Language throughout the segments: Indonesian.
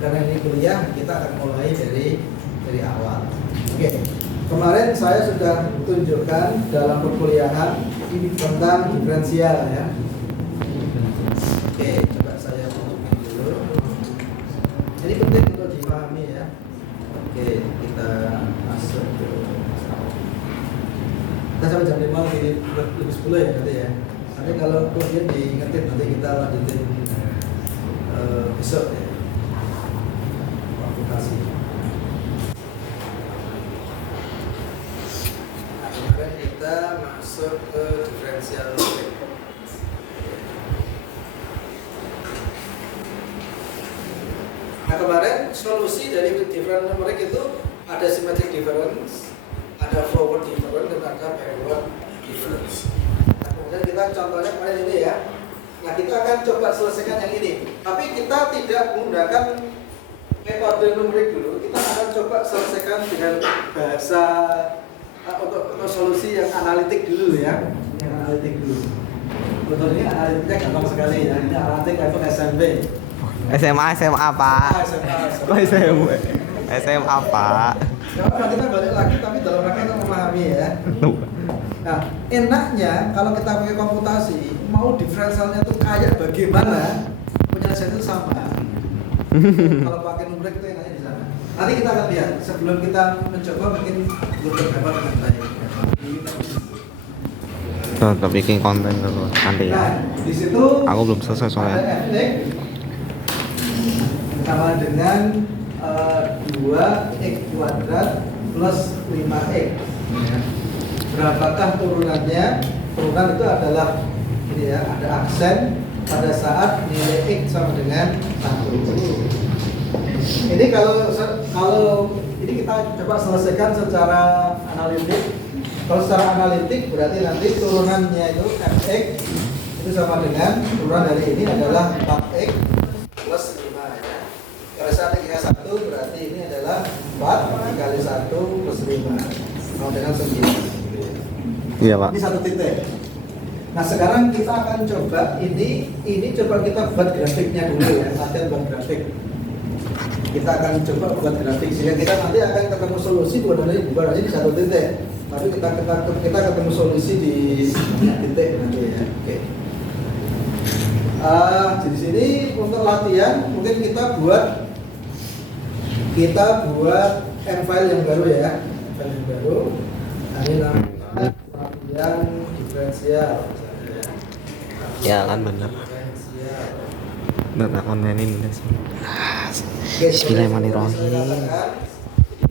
karena ini kuliah kita akan mulai dari awal. Oke. Kemarin saya sudah tunjukkan dalam perkuliahan tentang diferensial ya. Oke, coba saya tunjukin dulu. Ini penting untuk dipahami ya. Oke, kita masuk ke kita sampai jam 5 lebih 10 ya nanti ya. Nanti kalau kemudian diingetin nanti kita lanjutin besok ya. Aplikasi. Nah, kemarin kita masuk ke diferensial numerik. Nah kemarin solusi dari different numerik itu ada symmetric difference, ada forward difference, dan ada backward difference. Nah kemudian kita contohnya kemarin ini ya. Nah kita akan coba selesaikan yang ini. Tapi kita tidak menggunakan metode numerik dulu. Kita akan coba selesaikan dengan bahasa untuk solusi yang analitik dulu ya. Yang analitik dulu. Betul ini analitiknya gampang sekali ya. Ini analitik level SMP. SMA Pak. Kok SMA Pak? Sekarang nanti kita balik lagi tapi dalam rangka untuk memahami ya. Nah, enaknya kalau kita pakai komputasi, mau diferensialnya itu kayak bagaimana, penyelesaian itu sama. Kalau pakai numerik itu enaknya di sana. Nanti kita akan lihat sebelum kita mencoba mungkin belum terdapat dengan baik. Tetap bikin konten dulu nanti ya. Nah, di situ Aku belum selesai soalnya. ada fx sama dengan 2x kuadrat plus 5x. Berapakah turunannya? Turunan itu adalah ini ya, ada aksen pada saat nilai x sama dengan 1. Ini kalau ini kita coba selesaikan secara analitik. Kalau secara analitik berarti nanti turunannya itu fx itu sama dengan turunan dari ini adalah 4x plus 5 ya. Pada saat x 1 berarti ini adalah 4 dikali 1 plus 5 sama dengan 9. Iya Pak. Ini satu titik. Nah sekarang kita akan coba ini coba kita buat grafiknya dulu ya, latihan buat grafik. Kita akan coba buat grafik sehingga kita nanti akan ketemu solusi bukan di satu titik, tapi kita ketemu solusi di titik nanti ya. Oke. Di sini untuk latihan mungkin kita buat M file yang baru ya, file yang baru. Nah, ini namanya latihan diferensial. Ya kan bener. Data kontenin udah sih. Bismillahirrahmanirrahim.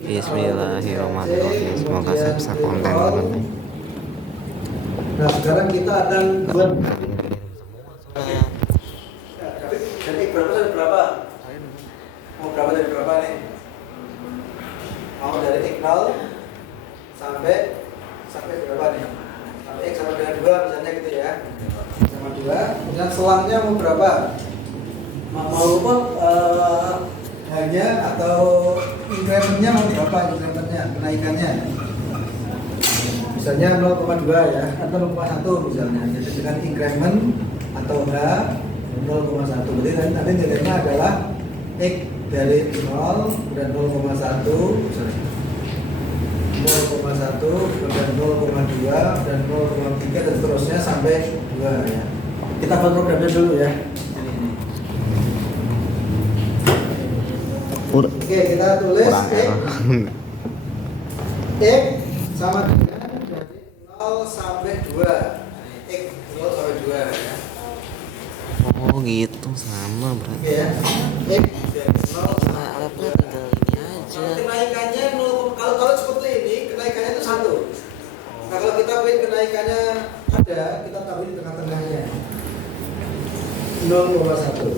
Bismillahirrahmanirrahim. Semoga saya bisa konten nanti. Nah sekarang kita akan buat dari berapa dari berapa? Mau berapa dari berapa nih? Mau dari x 0 sampai berapa nih? Sampai x sama dengan 2 misalnya gitu ya. Sama 2. Kemudian selangnya mau berapa? Mau hanya atau incrementnya mau berapa incrementnya, kenaikannya? Misalnya 0,2 ya, atau 0,1 misalnya. Jadi dengan increment atau H 0,1. Berarti nanti nilainya adalah X dari 0 dan 0,1 misalnya. 0,1 dan 0,2 dan 0,3 dan seterusnya sampai 2 ya. Kita buat programnya dulu ya. Oke, kita tulis X sama dengan dari 0 sampai 2. X 0 sampai 2 ya. Oh gitu sama berarti. Oke ya. X dari 0 sampai Alatnya 2. tinggal ini aja. Kenaikannya kalau seperti ini kenaikannya itu 1. Nah kalau kita ingin kenaikannya ada, kita taruh di tengah-tengahnya 0,1.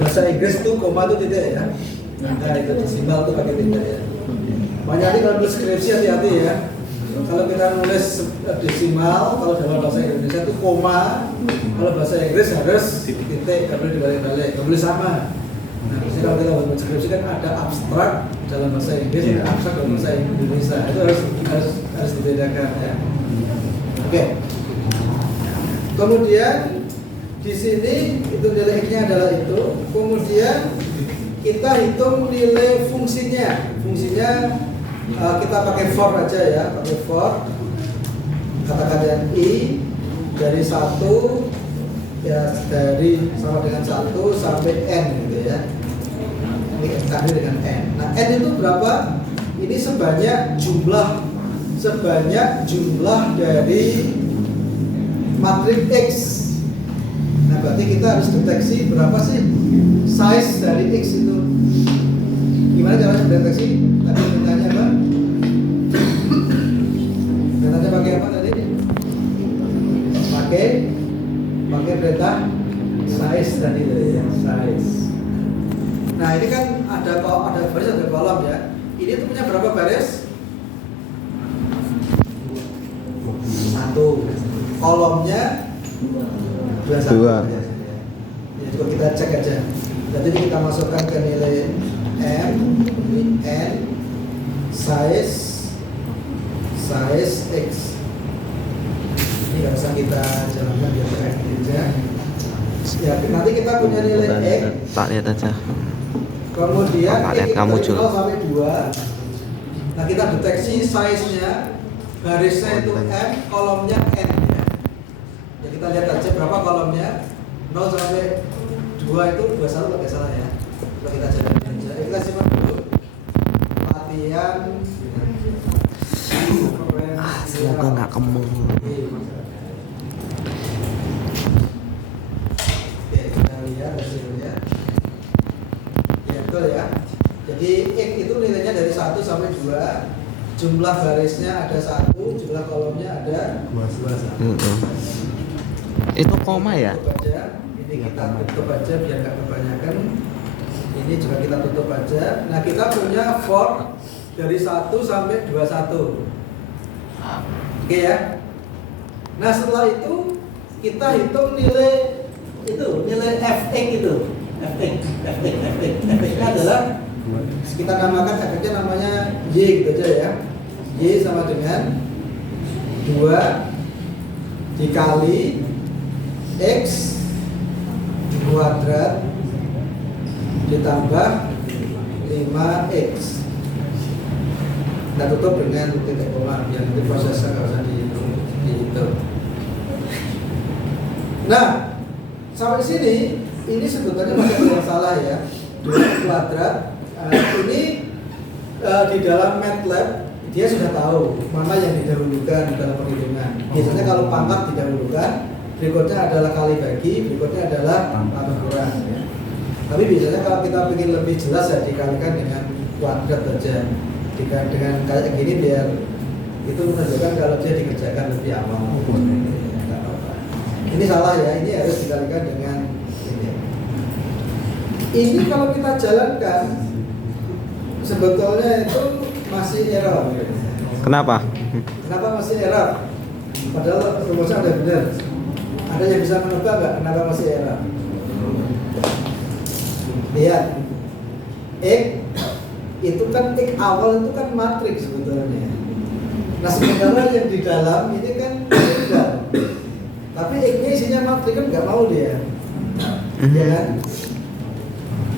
Bahasa Inggris tuh koma itu tidak ya. Nah itu desimal tuh pakai tidak ya. Makanya nanti kalau nulis skripsi hati-hati ya. Kalau kita nulis desimal, kalau dalam bahasa Indonesia itu koma. Kalau bahasa Inggris harus titik, nggak boleh dibalik-balik, nggak boleh sama. Nah, biasanya kalau kita buat skripsi kan ada abstrak dalam bahasa Inggris, ada abstrak dalam bahasa Indonesia. Itu harus dibedakan ya. Oke. Kemudian di sini itu nilai X-nya adalah itu. Kemudian kita hitung nilai fungsinya. Fungsinya kita pakai for aja ya, pakai for. Katakan yang I dari 1 ya, dari sama dengan 1 sampai N gitu ya. Ini tadi dengan N. Nah, N itu berapa? Ini sebanyak jumlah dari matriks X. Nah, berarti kita harus deteksi berapa sih size dari X itu. Gimana caranya mendeteksi? Tadi mintanya apa? Datanya pakai apa tadi? Pakai perintah size tadi ya, size. Nah, ini kan ada baris, ada kolom ya. Ini tuh punya berapa baris? 1. Kolomnya 21. Ya, coba kita cek aja. Jadi kita masukkan ke nilai M, ini N, size X. Ini nggak usah kita jalankan biar aja. Ya, nanti kita punya nilai X. Tak lihat aja. Kemudian Tak lihat kamu dari juga. 0 sampai 2. Nah, kita deteksi size-nya. Barisnya itu M, kolomnya N ya. Ya, kita lihat aja berapa kolomnya. 0 sampai 2 itu 21 kalau nggak salah ya. Coba kita jalanin aja. Kita simak dulu. Latihan. Semoga nggak kemung. Oke, kita lihat hasilnya. Ya, betul ya. Jadi X itu nilainya dari 1 sampai 2. Jumlah barisnya ada 1, jumlah kolomnya ada 21. Itu koma ya? Tutup aja. Ini kita tutup aja biar nggak kebanyakan. Ini juga kita tutup aja. Nah, kita punya for dari 1 sampai 21. Oke ya. Nah, setelah itu kita hitung nilai fx itu. Fx-nya adalah kita namakan efeknya namanya Y gitu aja ya. Y sama dengan 2 dikali X kuadrat ditambah 5X. Kita tutup dengan titik koma biar nanti prosesnya nggak usah dihitung. Nah, sampai sini ini sebetulnya masih ada yang salah ya. 2 kuadrat ini di dalam MATLAB dia sudah tahu mana yang didahulukan dalam perhitungan. Biasanya kalau pangkat didahulukan, berikutnya adalah kali bagi, berikutnya adalah tambah kurang. Ya. Tapi biasanya kalau kita ingin lebih jelas ya dikalikan dengan kuadrat saja. Dengan kayak gini biar itu menunjukkan kalau dia dikerjakan lebih awal. Ya, ini salah ya, ini harus dikalikan dengan ini. Ini kalau kita jalankan sebetulnya itu masih error. Kenapa? Kenapa masih error? Padahal rumusnya ada benar. Ada yang bisa menebak nggak kenapa masih error? Lihat, X itu kan X awal itu kan matriks sebetulnya. Nah, sementara yang di dalam ini kan tunggal. Tapi X-nya isinya matriks kan nggak mau dia. Ya kan?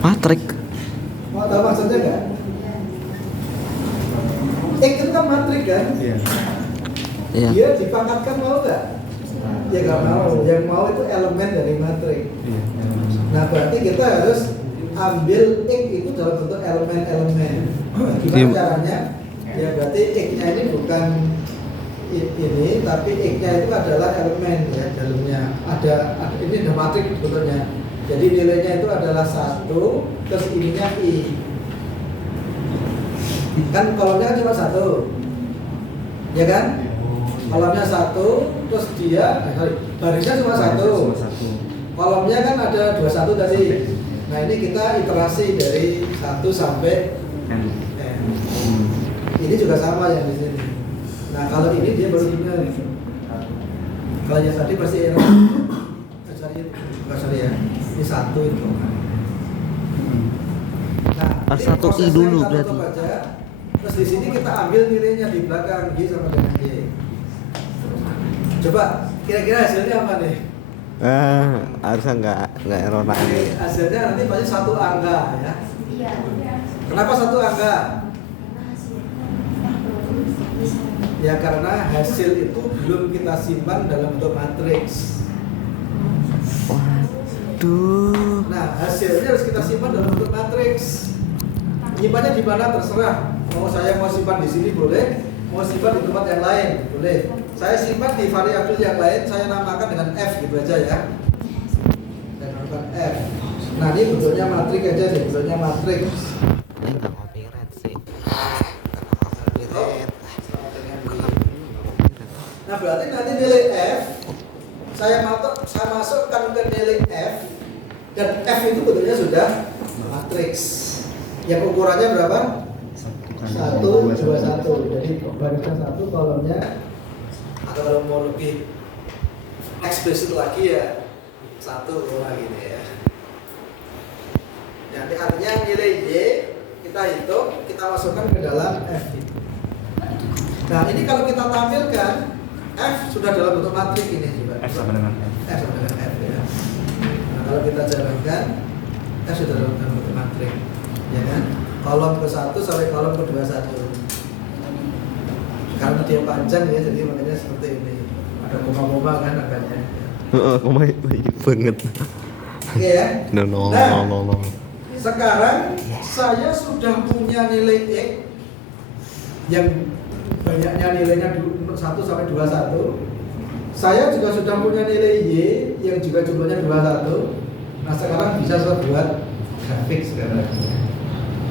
Matrik. Mau tahu maksudnya nggak? X itu kan matrik kan? Iya. Dia dipangkatkan mau nggak? Ya nggak mau. Yang mau itu elemen dari matrik. Nah, berarti kita harus ambil X itu dalam bentuk elemen-elemen. Gimana caranya? Ya berarti X-nya ini bukan ini, tapi X-nya itu adalah elemen ya dalamnya. Ada ini ada matrik sebetulnya. Jadi nilainya itu adalah 1, terus ininya I. Kan kolomnya kan cuma 1, ya kan? Kolomnya 1, terus dia barisnya cuma 1. Kolomnya kan ada 21 tadi. Nah, ini kita iterasi dari 1 sampai N. Ini juga sama yang di sini. Nah, kalau ini dia baru benar. Kalau yang tadi pasti error. Sorry ya. Ini 1 itu. Nah, harus 1 I dulu berarti. Terus di sini kita ambil nilainya di belakang Y sama dengan Y. Coba kira-kira hasilnya apa nih? Harusnya nggak error Ini lagi. hasilnya nanti pasti satu angka ya. Kenapa satu angka? Ya karena hasil itu belum kita simpan dalam bentuk matriks. Waduh. Nah, hasilnya harus kita simpan dalam bentuk matriks. Nyimpannya di mana terserah. Saya mau simpan di sini boleh, mau simpan di tempat yang lain boleh. Saya simpan di variabel yang lain, saya namakan dengan F gitu aja ya. Saya namakan F. Nah, ini bentuknya matriks aja nih, bentuknya matriks. Ini nggak copyright sih. Nah, berarti nanti nilai F saya masukkan ke nilai F, dan F itu bentuknya sudah matriks. Yang ukurannya berapa? 1, 2, 1. Jadi barisan 1 kolomnya, atau kalau mau lebih eksplisit lagi ya 1 lagi gitu ya. Jadi artinya nilai Y kita hitung, kita masukkan ke dalam F. Nah, ini kalau kita tampilkan F sudah dalam bentuk matrik ini juga. F sama dengan F. F sama dengan F ya. Nah, kalau kita jalankan F sudah dalam bentuk matrik, ya kan? Kolom ke-1 sampai kolom ke-21. Karena dia panjang ya, jadi makanya seperti ini. Ada koma-koma kan agaknya. Kok baik banget. Oke ya. No. Sekarang saya sudah punya nilai X yang banyaknya nilainya 1 sampai 21. Saya juga sudah punya nilai Y yang juga jumlahnya 21. Nah, sekarang bisa saya buat grafik sekarang.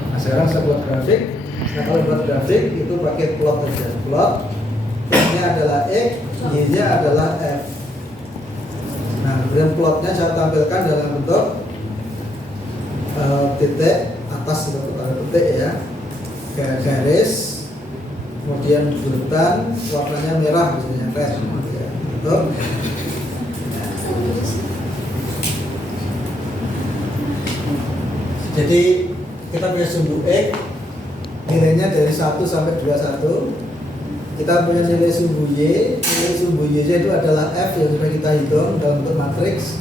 Nah, sekarang saya buat grafik. Nah, kalau buat grafik itu pakai plot saja. Plot, X-nya adalah X, Y-nya adalah F. Nah, kemudian plotnya saya tampilkan dalam bentuk titik atas itu titik ya, garis, kemudian bulatan, warnanya merah misalnya red, ya. Betul? Jadi kita punya sumbu X, nilainya dari 1 sampai 21. Kita punya nilai sumbu Y, nilai sumbu Y itu adalah F yang sudah kita hitung dalam bentuk matriks.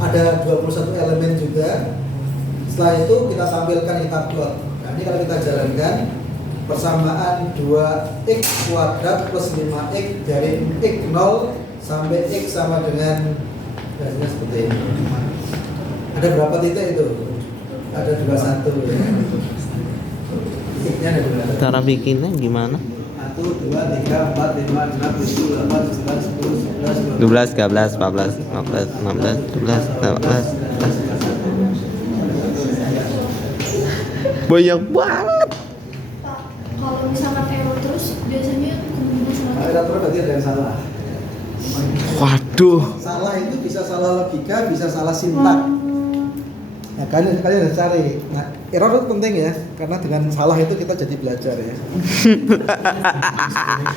Ada 21 elemen juga. Setelah itu kita tampilkan, kita plot. Nah, ini kalau kita jalankan persamaan 2x kuadrat plus 5x dari x 0 sampai x sama dengan hasilnya seperti ini. Ada berapa titik itu? Ada 21 ya. Titiknya ada 21. Cara bikinnya gimana? 1, 2, 3, 4, 5, 6, 7, 8, 9, 10, 11, 12, 13, 14, 15, 16, 17, 18. Banyak banget. Pak, kalau misalkan error terus biasanya kemungkinan salah. Ada terus berarti ada yang salah. Waduh. Salah itu bisa salah logika, bisa salah sintak. Nah, kalian harus cari. Nah, error itu penting ya, karena dengan salah itu kita jadi belajar ya.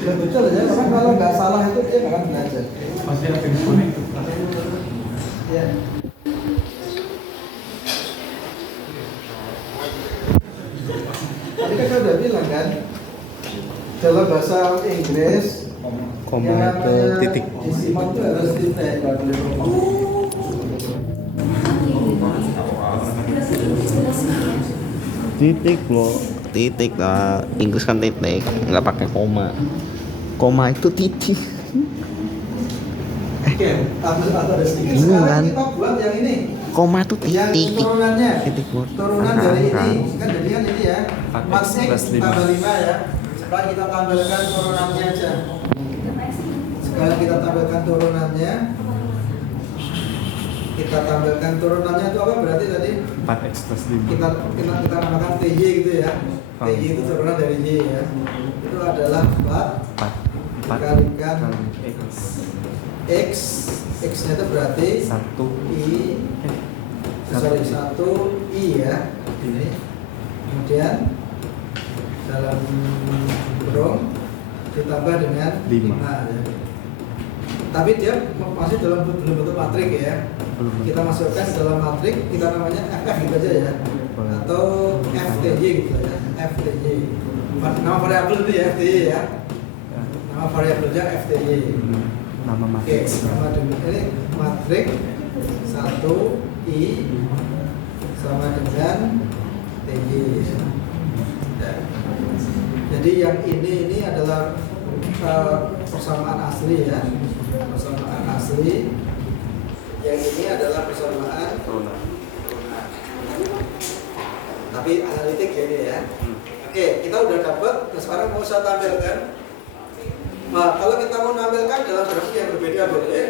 Betul ya, karena kalau nggak salah itu dia nggak akan belajar. Pasti ada yang kuning. Ya. Tadi kan saya udah bilang kan, dalam bahasa Inggris Koma yang itu namanya titik. desimal itu harus titik, nggak boleh koma. Titik loh. Titik lah. Inggris kan titik, nggak pakai koma. Koma itu titik. Oke, atau ada sedikit. Ini Sekarang kan. kita buat yang ini. Koma itu Yang titik. turunannya. Titik buat. Turunan dari ini kan jadi kan ini ya. 4x 4x plus 5. tambah 5 ya. Sekarang kita tambahkan turunannya aja. Sekarang kita tambahkan turunannya. Kita tambahkan turunannya itu apa berarti tadi? 4x plus 5. Kita namakan TY gitu ya. TY itu turunan dari Y ya. Itu adalah 4 dikalikan X. X nya itu berarti 1 1 I ya. Ini. Kemudian dalam kurung ditambah dengan 5 ya. Tapi dia masih dalam bentuk matrik ya. Kita masukkan dalam matrik, kita namanya FF gitu aja ya. Atau FTY gitu ya. FTY. Nama variabel itu ya FTY ya. Nama variabelnya FTY. Nama Oke, matriks. sama dengan ini matrik 1 I sama dengan TG. Ya. Jadi yang ini adalah persamaan asli ya, persamaan asli. Yang ini adalah persamaan turunan. Tapi analitik ya ini ya. Oke, kita udah dapat. Nah, sekarang mau saya tampilkan. Nah, kalau kita mau tampilkan dalam grafik yang berbeda boleh.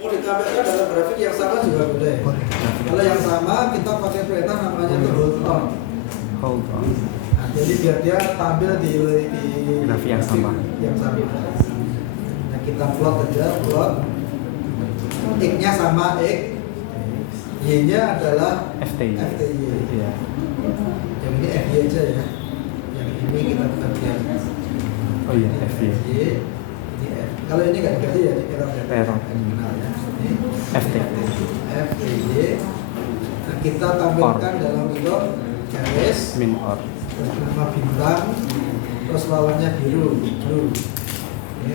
Mau ditampilkan dalam grafik yang sama juga boleh. Kalau yang sama kita pakai perintah namanya hold on. Hold on. Nah, jadi biar dia tampil di Grafik yang sama. Yang sama. Nah, kita plot aja, plot. X-nya sama X, Y-nya adalah FTY. Iya. Yang ini FY aja ya. Yang ini kita bagian. Oh iya, FY. Y, ini F. Kalau ini nggak diganti ya, kita Terong. kenal ya. Ini FT. F, Y. Nah, kita tampilkan dalam bentuk garis, Min or. terus nama bintang, terus lawannya biru, blue. Oke.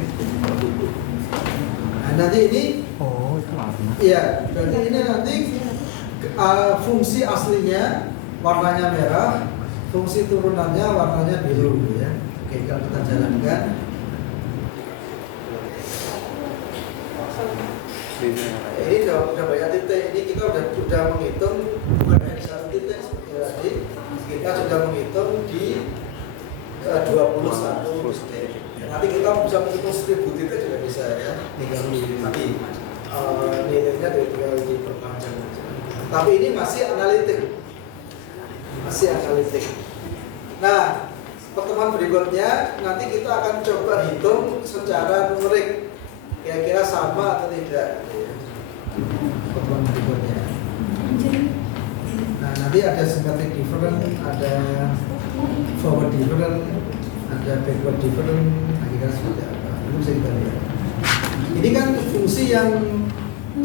Nah, nanti ini Oh, itu warna. iya, berarti ini nanti fungsi aslinya warnanya merah, fungsi turunannya warnanya biru ya. Oke, kalau kita jalankan. Ini udah banyak titik. Ini kita udah menghitung bukan hanya satu titik seperti tadi. Kita sudah menghitung di 21 titik. Nanti kita bisa menghitung 1000 titik juga bisa ya. Tapi nilainya tinggal diperpanjang aja. Tapi ini masih analitik. Masih analitik. Nah, pertemuan berikutnya nanti kita akan coba hitung secara numerik. Kira-kira sama atau tidak. Pertemuan berikutnya. Nah, nanti ada symmetric difference, ada forward difference, ada backward difference. Nah, kira seperti apa? Itu bisa kita lihat. Ini kan fungsi yang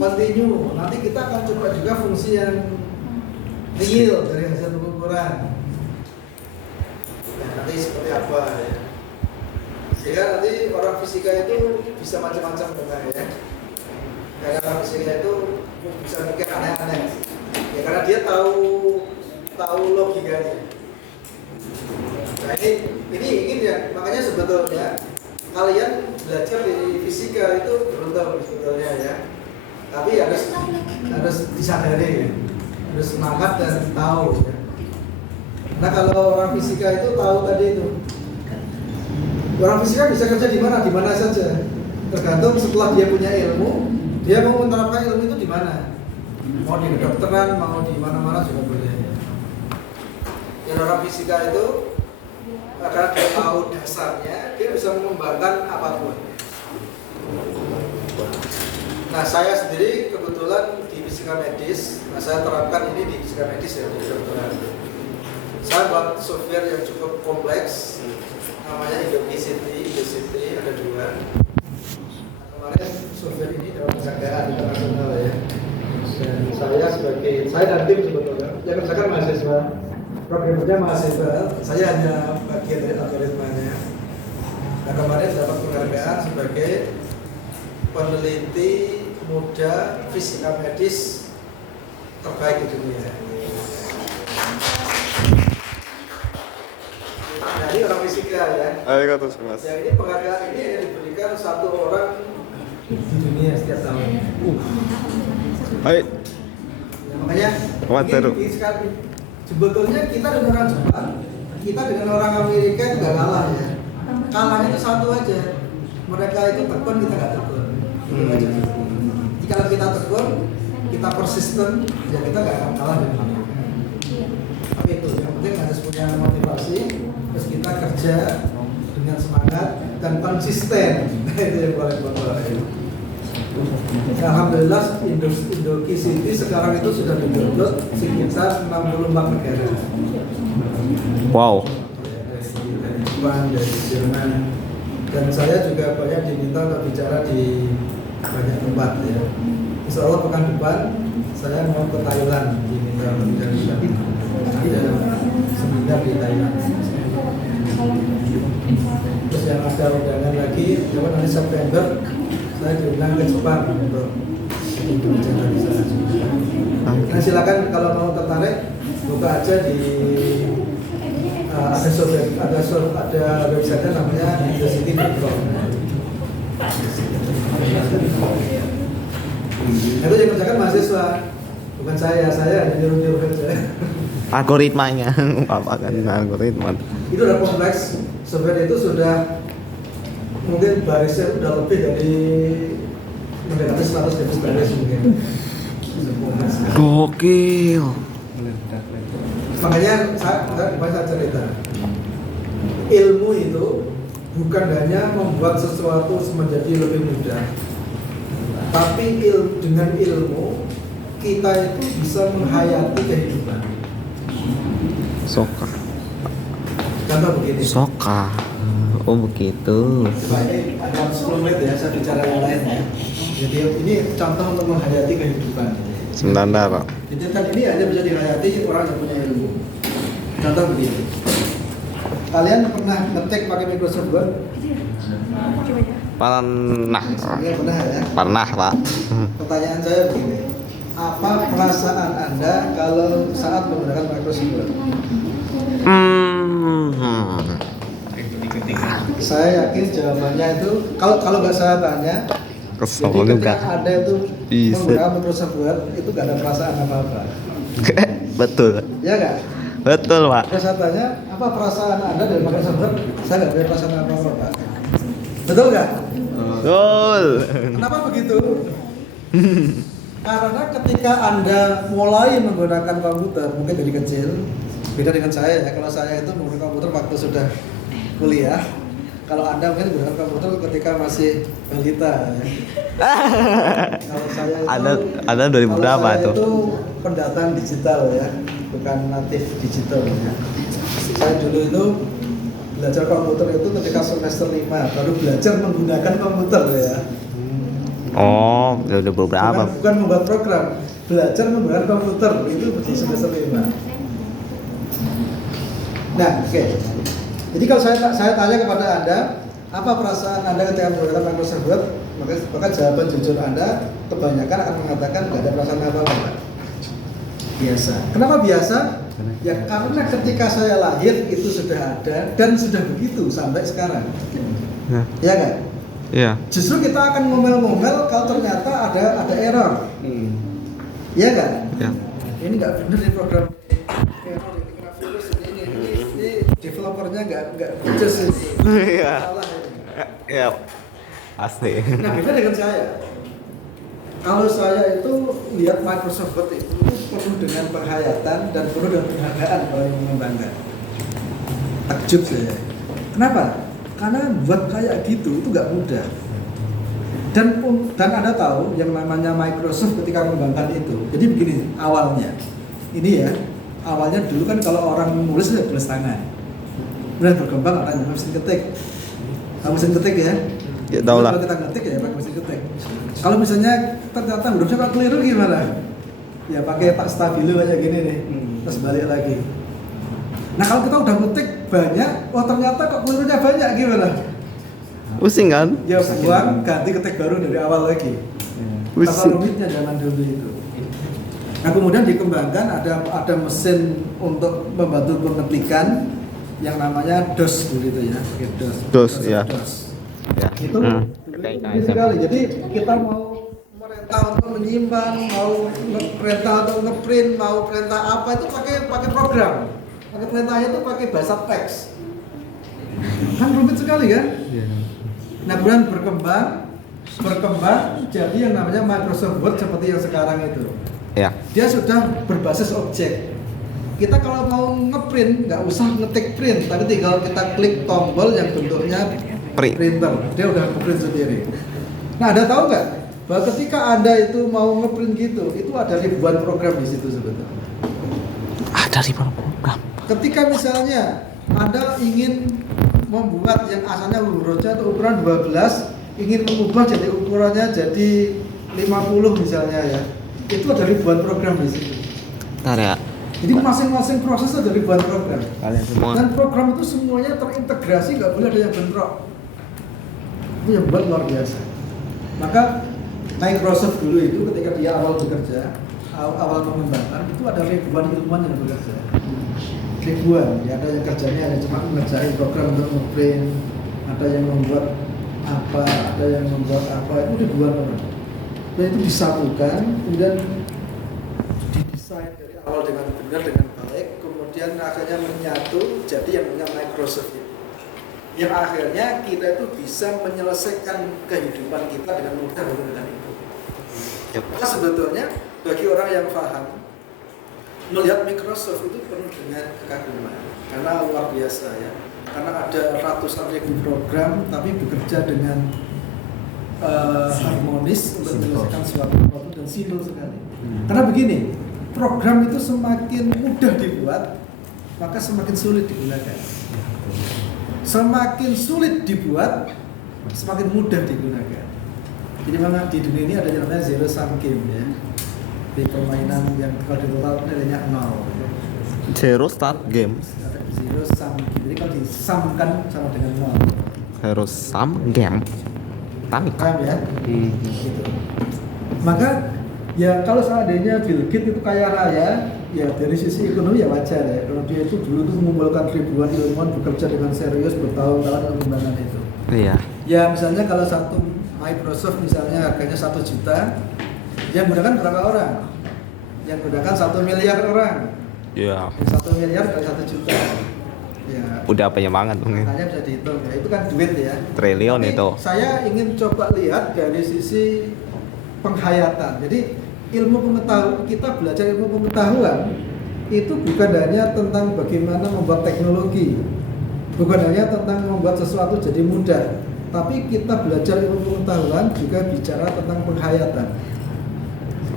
continue. Nanti kita akan coba juga fungsi yang real dari hasil pengukuran. Nah, nanti seperti apa ya? Sehingga nanti orang fisika itu bisa macam-macam benar ya. Karena orang fisika itu bisa mikir aneh-aneh. Ya karena dia tahu logikanya. Nah ini ingin ya, makanya sebetulnya kalian belajar di fisika itu beruntung sebetulnya ya. Tapi harus disadari ya. Harus semangat dan tahu ya. Nah kalau orang fisika itu tahu tadi itu. Orang fisika bisa kerja di mana saja. Tergantung setelah dia punya ilmu, dia mau menerapkan ilmu itu di mana. Mau di kedokteran, mau di mana-mana juga boleh. Dan orang fisika itu karena dia tahu dasarnya, dia bisa mengembangkan apapun. Nah, saya sendiri kebetulan di fisika medis, nah saya terapkan ini di fisika medis ya, di kedokteran. Saya buat software yang cukup kompleks, namanya Indocity ada 2. Nah, kemarin software ini dapat penghargaan internasional ya. Dan saya dan tim sebetulnya, yang kerjakan mahasiswa, programnya mahasiswa, saya hanya bagian dari algoritmanya. Nah, kemarin dapat penghargaan sebagai peneliti muda fisika medis terbaik di dunia. Nah, ini orang fisika ya. Arigatou gozaimasu. Yang ini penghargaan ini yang diberikan 1 orang di dunia setiap tahun. Hai. Ya, makanya ini sekali. Sebetulnya kita dengan orang Jepang, kita dengan orang Amerika itu gak kalah ya. Kalahnya itu satu aja. Mereka itu tekun, kita gak tekun. Itu aja. Jika kita tekun, kita persisten, ya kita gak akan kalah dengan mereka. Tapi itu yang penting harus punya motivasi, terus kita kerja dengan semangat dan konsisten. Itu yang paling penting. Alhamdulillah Indocity sekarang itu sudah di-download sekitar 64 negara. Wow. Dari Jepang, dari Jerman, dan saya juga banyak diminta untuk bicara di banyak tempat ya. Insya Allah pekan depan saya mau ke Thailand, diminta untuk bicara. Ada seminar di Thailand. Terus yang ada undangan lagi, nanti September saya diundang ke Jepang untuk Nah silakan kalau mau tertarik buka aja di ada website namanya indocity.com. Itu yang kerjakan mahasiswa, bukan saya hanya nyuruh aja. Algoritmanya, apa kan algoritma. Itu udah kompleks, software itu sudah mungkin barisnya udah lebih dari mendekati 100 baris mungkin. Gokil. Meledak lagi. Makanya saya cerita, ilmu itu bukan hanya membuat sesuatu menjadi lebih mudah, tapi dengan ilmu kita itu bisa menghayati kehidupan. Soka. Contoh begini. Soka. Oh begitu. Coba ini ada 10 menit ya, saya bicara yang lain ya. Jadi ini contoh untuk menghayati kehidupan. Sebentar Pak. Jadi kan ini hanya bisa dihayati orang yang punya ilmu. Contoh begini. Kalian pernah ngetik pakai Microsoft Word? Pernah. Iya pernah ya. Pernah Pak. Pertanyaan saya begini. Apa perasaan Anda kalau saat menggunakan Microsoft Word? Saya yakin jawabannya itu kalau nggak saya tanya. Kesel Jadi juga. ketika Anda itu Bisa. menggunakan Microsoft Word itu nggak ada perasaan apa-apa. Betul. Ya nggak? Betul Pak. Terus saya tanya, apa perasaan Anda dari Microsoft Word? Saya nggak punya perasaan apa-apa, Pak. Betul nggak? Betul. Kenapa begitu? Karena ketika Anda mulai menggunakan komputer, mungkin dari kecil, beda dengan saya ya. Kalau saya itu menggunakan komputer waktu sudah kuliah. Kalau Anda mungkin menggunakan komputer ketika masih balita ya. Kalau saya itu Ada 2000 berapa kalau saya tuh? itu pendatang digital ya, bukan natif digital ya. Saya dulu itu belajar komputer itu ketika semester 5 baru belajar menggunakan komputer ya. Oh, udah berapa? Bukan membuat program, belajar menggunakan komputer itu di semester 5. Nah, oke. Jadi kalau saya tanya kepada Anda, apa perasaan Anda ketika menggunakan Microsoft Word? Maka jawaban jujur Anda kebanyakan akan mengatakan nggak ada perasaan apa-apa. Biasa. Kenapa biasa? Ya karena ketika saya lahir itu sudah ada dan sudah begitu sampai sekarang. Ya. Ya kan? Iya. Justru kita akan ngomel-ngomel kalau ternyata ada error. Iya kan? Ya. Ini nggak benar di program error ini kena virus ini developernya nggak becus ini. Iya. Salah ini. Iya. Pasti. Nah beda dengan saya. Kalau saya itu lihat Microsoft Word itu penuh dengan penghayatan dan penuh dengan penghargaan kalau yang mengembangkan. Takjub saya. Kenapa? Karena buat kayak gitu itu nggak mudah. Dan Anda tahu yang namanya Microsoft ketika mengembangkan itu. Jadi begini awalnya. Ini ya, awalnya dulu kan kalau orang nulis ya tulis tangan. Kemudian berkembang orang mesin ketik. Tahu mesin ketik ya? Ya tahu lah. Kalau kita ngetik ya pakai mesin ketik. Kalau misalnya ternyata hurufnya kok keliru gimana? Ya pakai tak stabilo kayak gini nih. Terus balik lagi. Nah kalau kita udah ngetik banyak, oh ternyata kok kelirunya banyak gimana? Pusing kan? Ya buang, ganti ketik baru dari awal lagi. Kata Pusing. rumitnya zaman dulu itu. Nah kemudian dikembangkan ada mesin untuk membantu pengetikan yang namanya DOS dulu itu ya, pakai DOS. DOS, ya. DOS. Ya. Itu ini sekali. Jadi kita mau merintah untuk menyimpan, mau perintah untuk ngeprint, mau perintah apa itu pakai program. Pakai perintahnya itu pakai bahasa teks. Kan rumit sekali kan? Iya. Nah kemudian berkembang jadi yang namanya Microsoft Word seperti yang sekarang itu. Ya. Dia sudah berbasis objek. Kita kalau mau ngeprint nggak usah ngetik print, tapi tinggal kita klik tombol yang bentuknya Print. printer, dia udah ngeprint sendiri. Nah, Anda tahu nggak bahwa ketika Anda itu mau ngeprint gitu, itu ada ribuan program di situ sebetulnya. Ada di program. Ketika misalnya Anda ingin membuat yang asalnya hurufnya itu ukuran 12, ingin mengubah jadi ukurannya jadi 50 misalnya ya, itu ada ribuan program di situ. Ntar ya. Jadi masing-masing proses ada ribuan program. Kalian semua. Dan program itu semuanya terintegrasi, nggak boleh ada yang bentrok. Itu yang buat luar biasa. Maka Microsoft dulu itu ketika dia awal bekerja, awal mengembangkan itu ada ribuan ilmuwan yang bekerja. Ribuan, ya ada yang kerjanya hanya cuma mengerjain program untuk ngeprint, ada yang membuat apa, ada yang membuat apa, itu ribuan orang. Dan itu disatukan, kemudian didesain dari awal dengan benar, dengan baik, kemudian akhirnya menyatu jadi yang namanya Microsoft itu. Yang akhirnya kita itu bisa menyelesaikan kehidupan kita dengan mudah menggunakan itu. Karena sebetulnya bagi orang yang paham, melihat Microsoft itu penuh dengan kekaguman karena luar biasa ya. Karena ada ratusan ribu program tapi bekerja dengan harmonis untuk menyelesaikan suatu dan simpel sekali. Karena begini, program itu semakin mudah dibuat, maka semakin sulit digunakan. Semakin sulit dibuat, semakin mudah digunakan. Jadi memang di dunia ini ada yang namanya zero sum game ya. Di permainan yang kalau di total nilainya 0. Zero start game. Zero sum game. Jadi kalau disamkan sama dengan 0. Zero sum game. Tapi Paham ya? Gitu. Maka ya kalau seandainya Bill Gates itu kaya raya, ya dari sisi ekonomi ya wajar ya. Kalau dia itu dulu tuh mengumpulkan ribuan ilmuwan bekerja dengan serius bertahun-tahun untuk mengembangkan itu. iya. Ya misalnya kalau satu Microsoft misalnya harganya 1 juta, yang gunakan berapa orang? Yang gunakan 1 miliar orang. Iya. 1 miliar kali 1 juta. Ya. Udah banyak banget mungkin. Makanya bisa dihitung ya. Itu kan duit ya. Triliun Tapi itu. saya ingin coba lihat dari sisi penghayatan. Jadi ilmu pengetahuan, kita belajar ilmu pengetahuan itu bukan hanya tentang bagaimana membuat teknologi, bukan hanya tentang membuat sesuatu jadi mudah, tapi kita belajar ilmu pengetahuan juga bicara tentang penghayatan.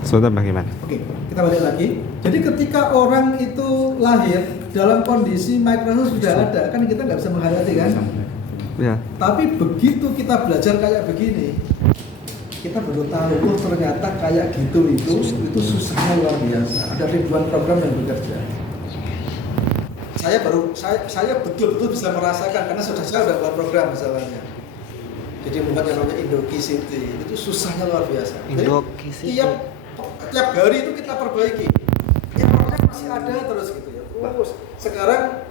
Sudah bagaimana? Oke, kita balik lagi. Jadi ketika orang itu lahir dalam kondisi Microsoft sudah ada, kan kita nggak bisa menghayati kan? Ya. Tapi begitu kita belajar kayak begini, kita baru tahu, oh ternyata kayak gitu itu susahnya luar biasa. Ada ribuan program yang bekerja. Saya betul-betul bisa merasakan karena saya sudah buat program misalnya. Jadi membuat yang namanya Indokicity itu susahnya luar biasa. Indokicity. Jadi tiap hari itu kita perbaiki. Ya program masih ada terus gitu ya. Sekarang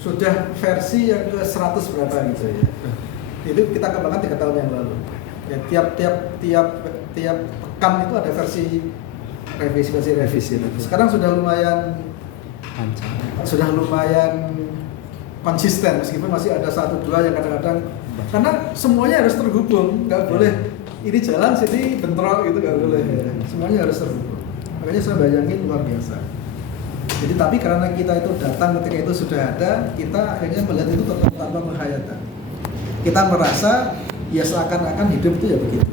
sudah versi yang ke 100 berapa gitu ya. Itu kita kembangkan 3 tahun yang lalu. Ya, tiap pekan itu ada versi revisi. Sekarang sudah lumayan konsisten meskipun masih ada 1-2 yang kadang-kadang karena semuanya harus terhubung, nggak boleh ini jalan sini bentrok gitu, nggak boleh. Semuanya harus terhubung. Makanya saya bayangin luar biasa. Jadi tapi karena kita itu datang ketika itu sudah ada, kita akhirnya melihat itu tanpa menghayatan. Kita merasa ya seakan-akan hidup itu ya begitu.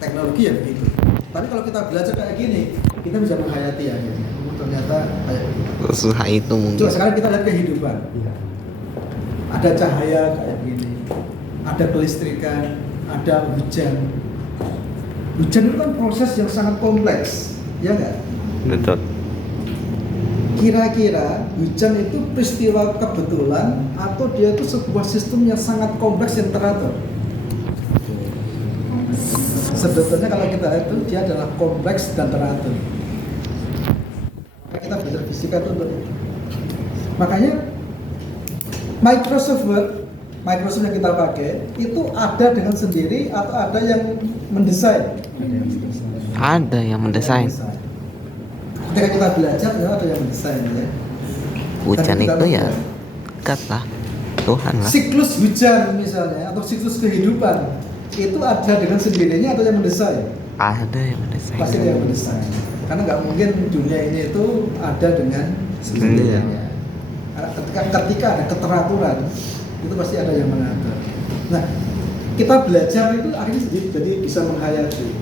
Teknologi ya begitu. Tapi kalau kita belajar kayak gini, kita bisa menghayati akhirnya. Ternyata kayak begitu. Susah itu mungkin. Coba sekarang kita lihat kehidupan. Ada cahaya kayak gini, ada kelistrikan, ada hujan. Hujan itu kan proses yang sangat kompleks, ya nggak? Betul. Kira-kira hujan itu peristiwa kebetulan atau dia itu sebuah sistem yang sangat kompleks yang teratur? Sebetulnya kalau kita lihat itu dia adalah kompleks dan teratur. Kita belajar fisika itu untuk itu. Makanya Microsoft Word, Microsoft yang kita pakai itu ada dengan sendiri atau ada yang mendesain? Ada yang mendesain. Ketika kita belajar ya ada yang mendesain ya. Hujan Dan itu ya mudah. dekat lah. Tuhan lah. Siklus hujan misalnya atau siklus kehidupan itu ada dengan sendirinya atau yang mendesain? Ada yang mendesain. Pasti ada yang mendesain. Karena nggak mungkin dunia ini itu ada dengan sendirinya. Karena ketika ada keteraturan itu pasti ada yang mengatur. Nah, kita belajar itu akhirnya jadi bisa menghayati.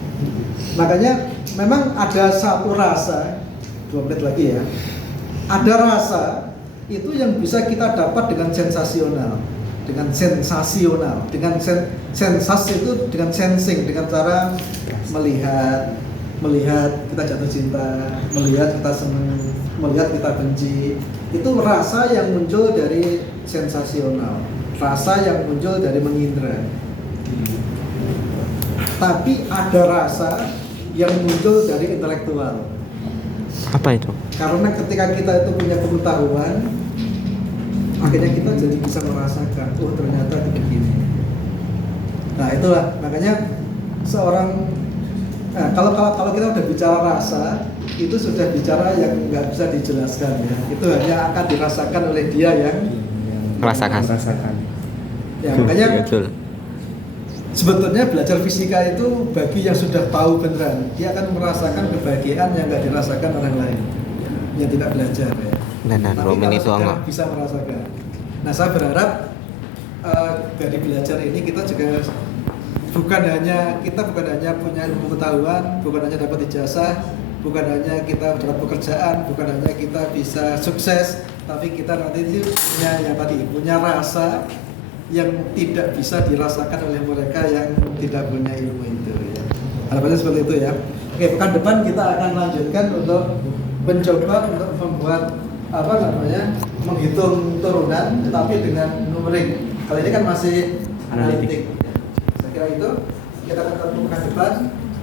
Makanya memang ada satu rasa, 2 menit lagi ya. Ada rasa itu yang bisa kita dapat dengan sensasional, dengan sensasi itu dengan sensing, dengan cara melihat kita jatuh cinta, melihat kita senang, melihat kita benci. Itu rasa yang muncul dari sensasional, rasa yang muncul dari mengindra. tapi ada rasa yang muncul dari intelektual. Apa itu? Karena ketika kita itu punya pengetahuan, akhirnya kita jadi bisa merasakan, oh ternyata itu begini. Nah itulah makanya seorang, kalau kita udah bicara rasa, itu sudah bicara yang nggak bisa dijelaskan ya. Itu hanya akan dirasakan oleh dia yang Merasakan. ya. Makanya Betul. sebetulnya belajar fisika itu bagi yang sudah tahu beneran, dia akan merasakan kebahagiaan yang nggak dirasakan orang lain yang tidak belajar ya. Dan Tapi Romin kalau itu sudah enggak. bisa merasakan. Nah saya berharap dari belajar ini kita juga bukan hanya punya ilmu pengetahuan, bukan hanya dapat ijazah, bukan hanya kita dapat pekerjaan, bukan hanya kita bisa sukses, tapi kita nanti punya rasa yang tidak bisa dirasakan oleh mereka yang tidak punya ilmu itu ya. Harapannya seperti itu ya. Oke, pekan depan kita akan lanjutkan untuk mencoba untuk membuat menghitung turunan tetapi dengan numerik. Kali ini kan masih analitik. Saya kira itu kita akan ketemu pekan depan.